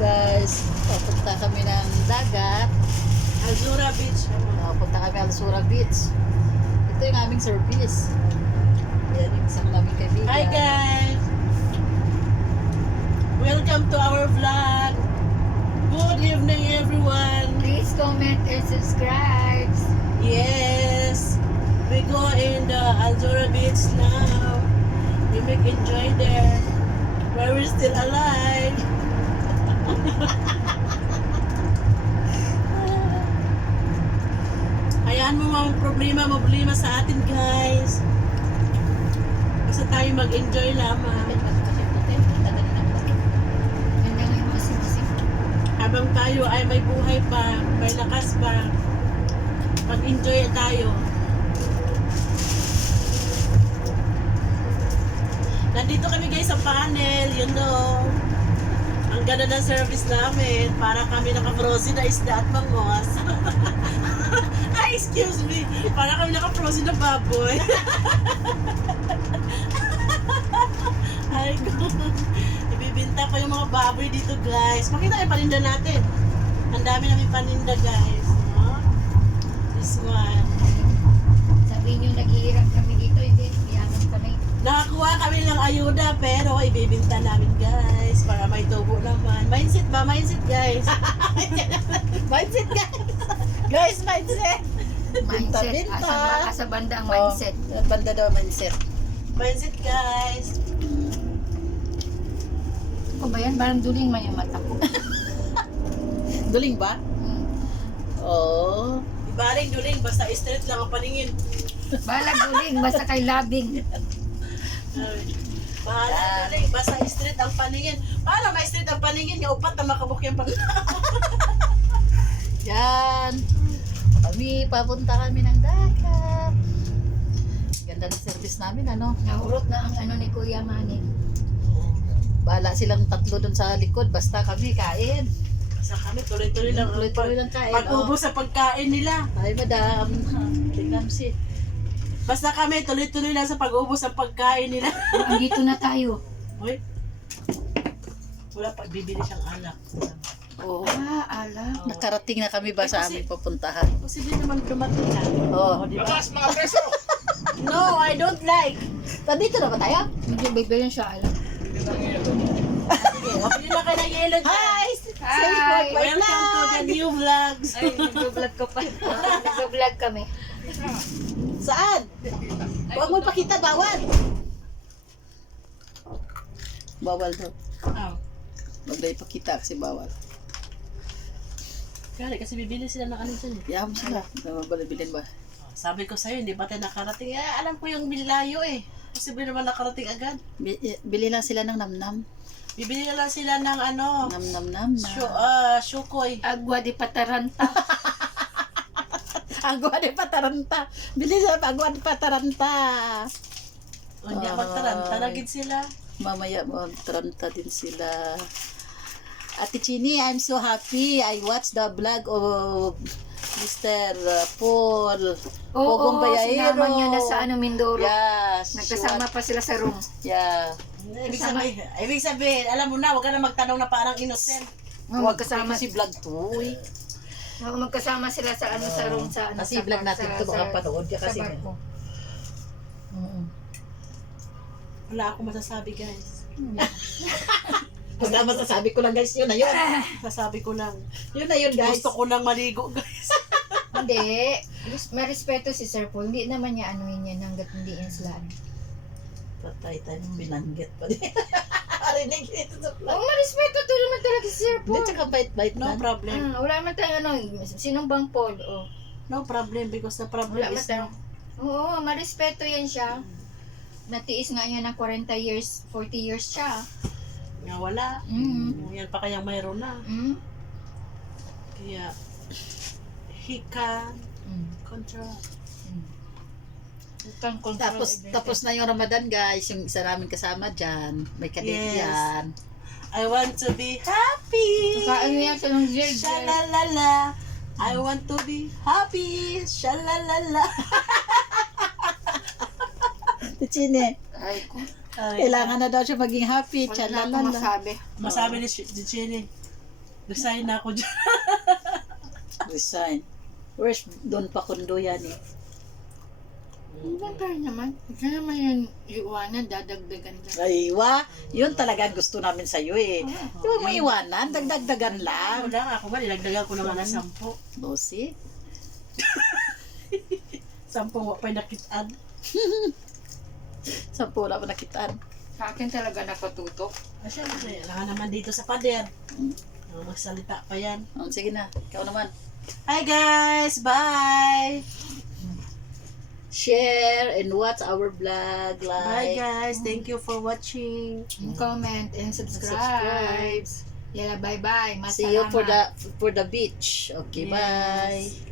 guys, papunta kami ng dagat. Alzura Beach. Papunta kami Alzura Beach. Ito yung aming service. Yan yung isang naming kaibigan. Hi guys! Welcome to our vlog. Good evening everyone. Please comment and subscribe. Yes, we go in the Alzura Beach now. We make enjoy there. Where we're still alive. Hayaan mo mga problema sa atin guys. Basta tayo mag-enjoy lamang. Ganda nga yung masim-masim. Habang tayo ay may buhay pa, may lakas pa, mag-enjoy tayo. Nandito kami guys sa panel, you know. Ang ganda ng service namin. Para kami naka-frozen na isda at bangos. Ay, excuse me. Para kami naka-frozen na baboy. Ay, ibibinta pa yung mga baboy dito guys. Makita yung paninda natin. Ang dami namin paninda guys. Oh, this one. Sabi nyo, naghihirap kami dito, hindi. Yaman kami. Nakakuha kami ng ayuda pero ibibinta namin guys para may tubo naman. Mindset ba? Mindset guys. Mindset guys. Guys, mindset. Mindset. Binta. Asa banda ang mindset. Oh, banda daw mindset. Mindset guys. Ano ba yan? Parang duling man yung mata ko. Duling ba? Hmm. Oo. Ibaring duling basta straight lang ang paningin. Balag duling, basta kay labing. Bahala duling basta straight ang paningin. Para may straight ang paningin, nga upat na makabuk yung pag... Yan. Papunta kami ng dagat. Ganda ng service namin, ano? Nahurot na ang ano ni Kuya Manny. Bahala silang tatlo dun sa likod, basta kami kain. Basta kami tuloy-tuloy lang. Tuloy-tuloy lang kain. Pag-ubos sa pagkain nila. Ay, madam. Tingnan si. Basta kami tuloy-tuloy lang sa pag-ubos ng pagkain nila. Andito na tayo. Uy. Wala pa, bibili siyang alak. Oo. Ala. Nakarating na kami ba sa kasi- aming pupuntahan? Posible naman dumating na. Oo. Di ba? No, I don't like. Nandito na ba tayo? Medyo bigyan siya ala. Pili na kayo ng yellow. Hi! Hi! Welcome to the new vlogs. Ay, nag-vlog ka pa. Nag-vlog kami. Saan? Huwag mo ipakita, bawal. Bawal daw. Oh. Huwag na ipakita kasi bawal. Kaya kasi bibili sila ng ano dyan. Kaya mo sila. Bilhin ba? Sabi ko sa'yo, hindi ba tayo nakarating? Alam ko yung bilayo eh. Posible naman nakarating agad. Bili lang sila ng namnam. Bibili na lang sila ng ano, Nam-nam-nam na. shukoy. Agwa di pataranta. Agwa de pataranta. Bili sila agwa de pataranta. O hindi magtaranta na gid sila. Mamaya magtaranta din sila. Ate Chini, I'm so happy. I watched the vlog of Mr. Paul. Pogong Oo, Bayahero. sinama niya na sa ano, Mindoro. Yes. Nagkasama pa sila sa room. Yeah. Ibig sabihin, alam mo na, huwag ka na magtanong na parang innocent. Huwag Magkasama, kasi vlog to. magkasama sila sa ano sa room sa ano. Kasi sa vlog bar- natin to, baka panood ka sa kasi. barko. Wala akong masasabi guys. Basta masasabi ko lang guys, yun na yun. Sasabi ko lang. Yun na yun guys. Gusto ko nang maligo guys. Hindi. May respeto si Sir Paul. Hindi naman niya anuhin yan hanggat hindi yan sila. Patay tayo, binanggit pa din. Arinig ito sa vlog. Oo, respeto to naman talaga si Sir Hindi, Paul. tsaka bait-bait No na. problem. Wala naman tayo ano, sinong bang Paul? Oh. No problem because the problem Wala is naman tayo. Oo, marespeto yan siya. Natiis nga niya ng 40 years, 40 years siya. nga wala. Yan pa kayang mayroon na. Kaya he can control. Tapos na yung Ramadan guys, yung isa namin kasama dyan. May kadate Yes. yan. I want to be happy. Kaano yan siya ng gel. Shalalala. I want to be happy. Shalalala. Tichine, Ay ko. kailangan na daw siya maging happy. Wala na akong Chalalala. masabi. Masabi ni Jenny. Resign na ako dyan. Resign. Where's Don Pakundo yan eh? Siyempre naman. Huwag ka naman yung iwanan, dadagdagan ka. Ay, yun talaga ang gusto namin sa'yo eh. Di ba may iwanan? Dagdagdagan lang. Ako lang, ako ba, nilagdagan ko naman ng 10. O, see? 10 wapay nakitaan. 10 wala pa nakitaan. Sa akin talaga nakatutok. Siyempre, alam naman dito sa pader. Magsalita pa yan. O, sige na, ikaw naman. Hi guys! Bye! Share and watch our vlog. Bye Like. guys! Thank you for watching. Comment and subscribe. Yala, bye-bye. See you for Masalamat. the beach. Okay, Yes. bye.